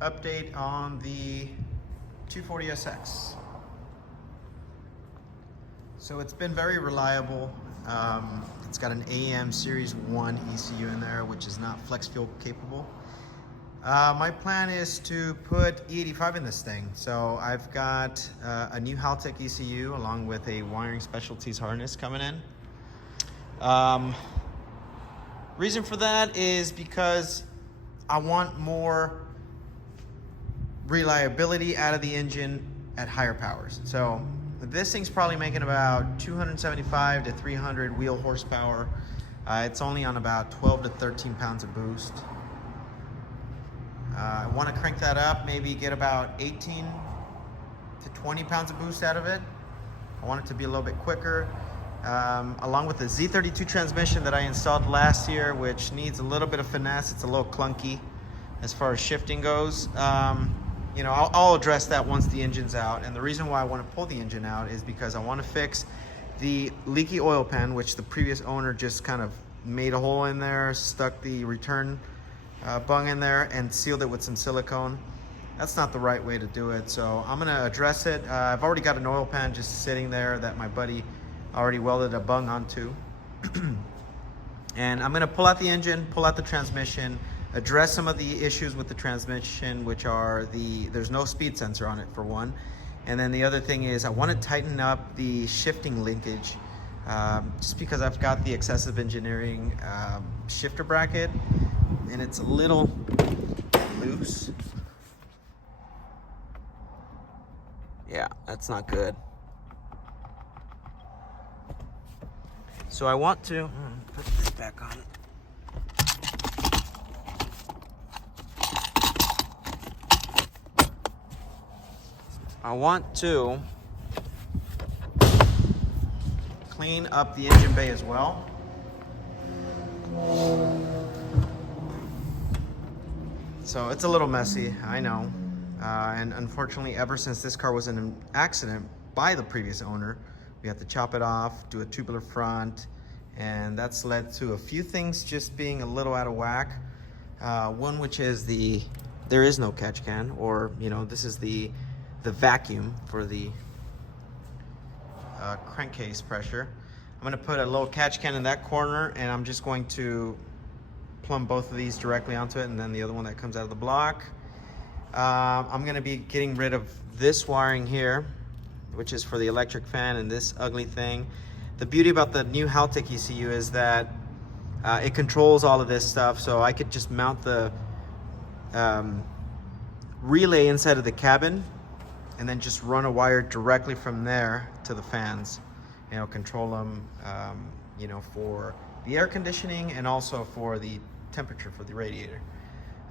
update on the 240SX. So it's been very reliable. It's got an AM Series 1 ECU in there, which is not flex fuel capable. My plan is to put E85 in this thing. So I've got a new Haltech ECU along with a wiring specialties harness coming in. Reason for that is because I want more reliability out of the engine at higher powers. So this thing's probably making about 275 to 300 wheel horsepower. It's only on about 12 to 13 pounds of boost. I want to crank that up, maybe get about 18 to 20 pounds of boost out of it. I want it to be a little bit quicker. Along with the Z32 transmission that I installed last year, which needs a little bit of finesse. It's a little clunky as far as shifting goes. You know, I'll address that once the engine's out. And the reason why I want to pull the engine out is because I want to fix the leaky oil pan, which the previous owner just kind of made a hole in there, stuck the return bung in there and sealed it with some silicone. That's not the right way to do it. So I'm going to address it. I've already got an oil pan just sitting there that my buddy already welded a bung onto. And I'm going to pull out the engine, pull out the transmission, address some of the issues with the transmission, which are there's no speed sensor on it for one. And then the other thing is I want to tighten up the shifting linkage just because I've got the Excessive Engineering shifter bracket and it's a little loose. Yeah, that's not good. So I want to put this back on. I want to clean up the engine bay as well. So it's a little messy, I know. And unfortunately, ever since this car was in an accident by the previous owner, we had to chop it off, do a tubular front, and that's led to a few things just being a little out of whack. One, which is there is no catch can, or you know, this is the vacuum for the crankcase pressure. I'm going to put a little catch can in that corner, and I'm just going to plumb both of these directly onto it, and then the other one that comes out of the block. I'm going to be getting rid of this wiring here, which is for the electric fan, and this ugly thing. The beauty about the new Haltech ECU is that it controls all of this stuff, so I could just mount the relay inside of the cabin and then just run a wire directly from there to the fans. You know, control them, you know, for the air conditioning and also for the temperature for the radiator.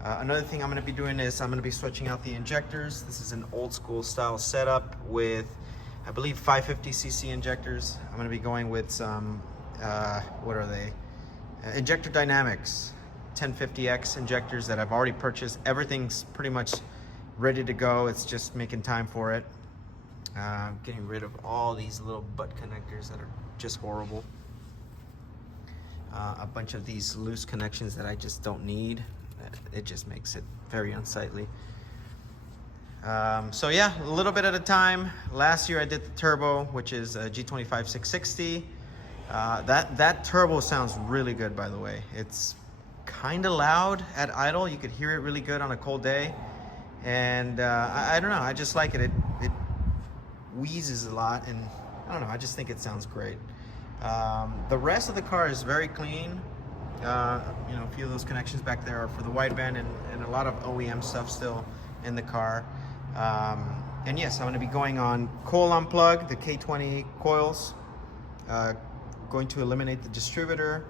Another thing I'm going to be doing is I'm going to be switching out the injectors. This is an old school style setup with, I believe, 550cc injectors. I'm going to be going with some, what are they? Injector Dynamics 1050X injectors that I've already purchased. Everything's pretty much ready to go. It's just making time for it. Getting rid of all these little butt connectors that are just horrible. A bunch of these loose connections that I just don't need. It just makes it very unsightly. So yeah, a little bit at a time. Last year I did the turbo, which is a G25 660. That turbo sounds really good, by the way. It's kind of loud at idle. You could hear it really good on a cold day. And I don't know, I just like it. It wheezes a lot, and I don't know, I just think it sounds great. The rest of the car is very clean. You know, a few of those connections back there are for the wideband and a lot of OEM stuff still in the car. And yes, I'm going to be going on coil unplug, the K20 coils. Going to eliminate the distributor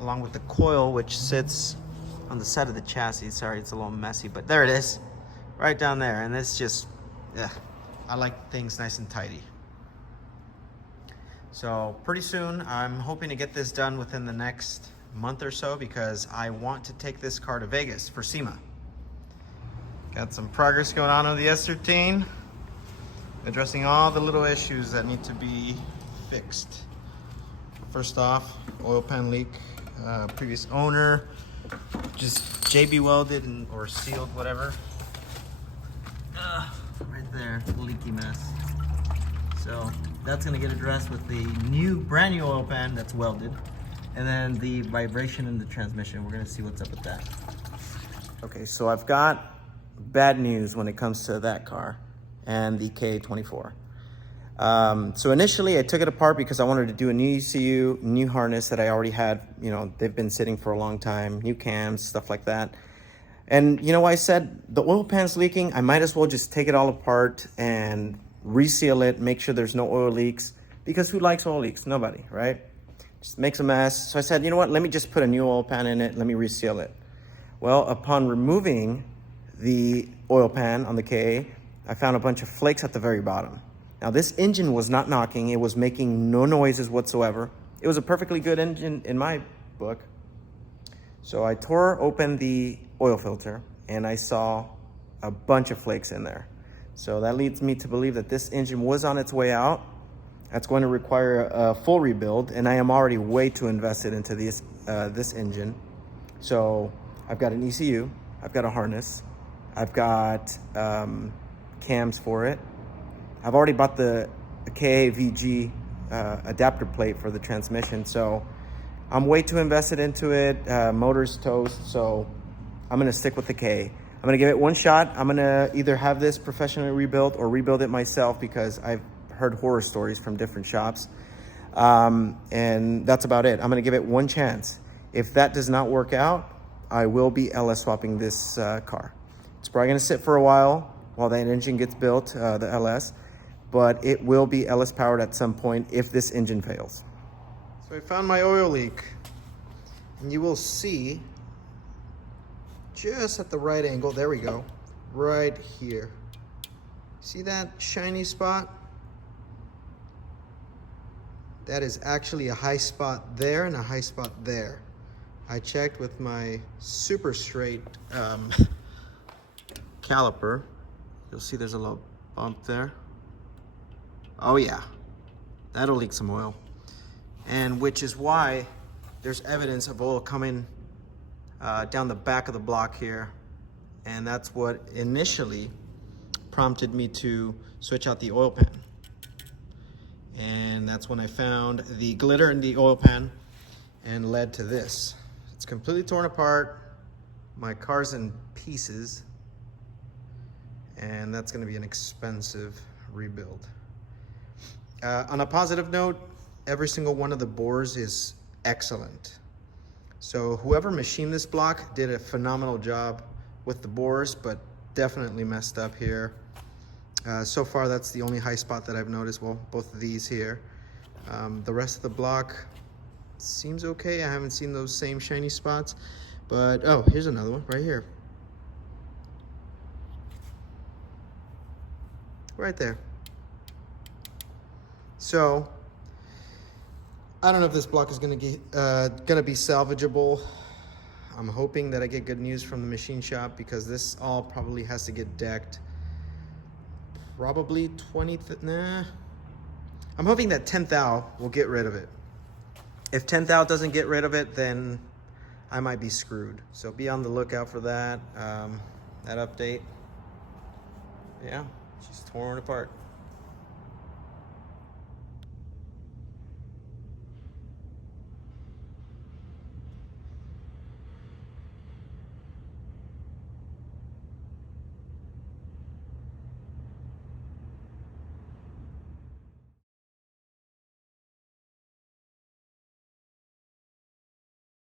along with the coil, which sits on the side of the chassis. Sorry, it's a little messy, but there it is, right down there. And it's just, I like things nice and tidy. So pretty soon, I'm hoping to get this done within the next month or so, because I want to take this car to Vegas for SEMA. Got some progress going on with the S13, addressing all the little issues that need to be fixed. First off, oil pan leak, previous owner just JB welded or sealed, whatever, Right there, leaky mess. So that's gonna get addressed with the brand new oil pan that's welded. And then the vibration in the transmission, we're gonna see what's up with that. Okay, so I've got bad news when it comes to that car and the K24. So initially I took it apart because I wanted to do a new ECU, new harness that I already had. You know, they've been sitting for a long time, new cams, stuff like that. And you know, I said the oil pan's leaking. I might as well just take it all apart and reseal it, make sure there's no oil leaks, because who likes oil leaks? Nobody, right? Just makes a mess. So I said, you know what, let me just put a new oil pan in it, let me reseal it. Well, upon removing the oil pan on the K, I found a bunch of flakes at the very bottom. Now this engine was not knocking, it was making no noises whatsoever. It was a perfectly good engine in my book. So I tore open the oil filter and I saw a bunch of flakes in there. So that leads me to believe that this engine was on its way out. That's going to require a full rebuild, and I am already way too invested into this engine. So I've got an ECU, I've got a harness, I've got cams for it. I've already bought the KAVG adapter plate for the transmission, so I'm way too invested into it. Motor's toast, so I'm gonna stick with the K. I'm gonna give it one shot. I'm gonna either have this professionally rebuilt or rebuild it myself, because I've heard horror stories from different shops. And that's about it. I'm gonna give it one chance. If that does not work out, I will be LS swapping this car. It's probably gonna sit for a while that engine gets built, the LS, but it will be LS powered at some point if this engine fails. So I found my oil leak, and you will see just at the right angle, there we go, right here. See that shiny spot? That is actually a high spot there and a high spot there. I checked with my super straight caliper. You'll see there's a little bump there. Oh yeah, that'll leak some oil. And which is why there's evidence of oil coming down the back of the block here. And that's what initially prompted me to switch out the oil pan. And that's when I found the glitter in the oil pan and led to this. It's completely torn apart. My car's in pieces. And that's gonna be an expensive rebuild. On a positive note, every single one of the bores is excellent. So whoever machined this block did a phenomenal job with the bores, but definitely messed up here. So far, that's the only high spot that I've noticed. Well, both of these here. The rest of the block seems okay. I haven't seen those same shiny spots, but oh, here's another one right here. Right there. So I don't know if this block is gonna be salvageable. I'm hoping that I get good news from the machine shop, because this all probably has to get decked. Probably 20th, nah. I'm hoping that 10th thou will get rid of it. If 10th thou doesn't get rid of it, then I might be screwed. So be on the lookout for that, that update. Yeah, she's torn apart.